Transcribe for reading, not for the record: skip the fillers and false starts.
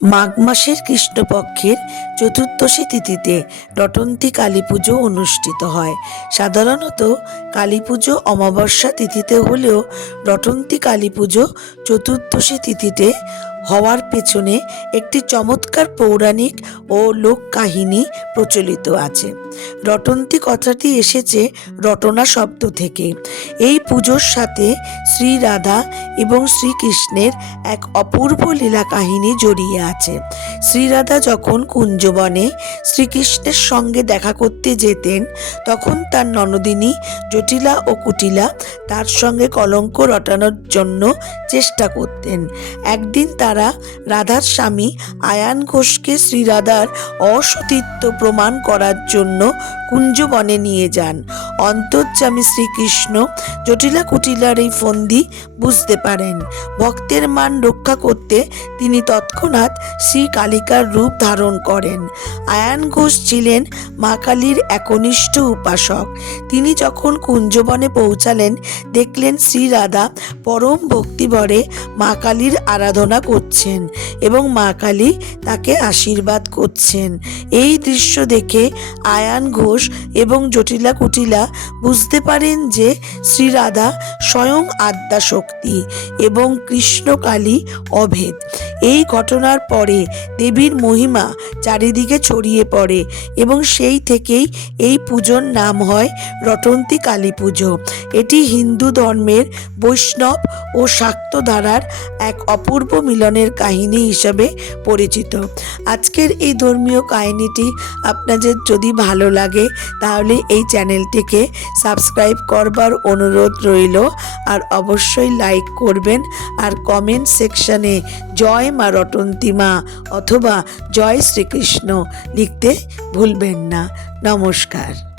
মাঘ মাসের কৃষ্ণপক্ষের চতুর্দশী তিথিতে রটন্তী কালী পুজো অনুষ্ঠিত হয়। সাধারণত কালী পুজো অমাবস্যা তিথিতে হলেও রটন্তী কালী পুজো চতুর্দশী তিথিতে হওয়ার পেছনে একটি চমৎকার পৌরাণিক ও লোক কাহিনী প্রচলিত আছে। রটন্তী কথাটি এসেছে রটনা শব্দ থেকে। এই পুজোর সাথে শ্রী রাধা এবং শ্রীকৃষ্ণের এক অপূর্ব লীলা কাহিনী জড়িয়ে আছে। শ্রীরাধা যখন কুঞ্জবনে শ্রীকৃষ্ণের সঙ্গে দেখা করতে যেতেন, তখন তার ননদিনী জটিলা ও কুটিলা তার সঙ্গে কলঙ্ক রটানোর জন্য চেষ্টা করতেন। একদিন তারা রাধার স্বামী আয়ান ঘোষকে শ্রীরাধার অসতীত্ব প্রমাণ করার জন্য কুঞ্জবনে নিয়ে যান। অন্তর্যামী শ্রীকৃষ্ণ জটিলা কুটিলার এই ফন্দি বুঝতে পারেন। ভক্তের মান রক্ষা করতে তিনি তৎক্ষণাৎ শ্রী কালিকার রূপ ধারণ করেন। আয়ান ঘোষ ছিলেন মা কালীর একনিষ্ঠ উপাসক। তিনি যখন কুঞ্জবনে পৌঁছালেন, দেখলেন শ্রী রাধা পরম ভক্তিভরে মা কালীর আরাধনা করছেন এবং মা কালী তাকে আশীর্বাদ করছেন। এই দৃশ্য দেখে আয়ান ঘোষ এবং জটিলা কুটিলা বুঝতে পারেন যে শ্রী রাধা স্বয়ং আদ্যা শক্তি এবং কৃষ্ণ কালী অভেদ। এই ঘটনার পরে দেবীর মহিমা চারিদিকে ছড়িয়ে পড়ে এবং সেই থেকেই এই পুজোর নাম হয় রটন্তী কালী পুজো। এটি হিন্দু ধর্মের বৈষ্ণব ও শাক্ত ধারার এক অপূর্ব মিলনের কাহিনী হিসাবে পরিচিত। আজকের এই ধর্মীয় কাহিনীটি আপনাদের যদি ভালো লাগে তাহলে এই চ্যানেলটিকে সাবস্ক্রাইব করবার অনুরোধ রইল, আর অবশ্যই লাইক করবেন আর কমেন্ট সেকশনে জয় মা রটন্তী মা অথবা জয় শ্রীকৃষ্ণ লিখতে ভুলবেন না। নমস্কার।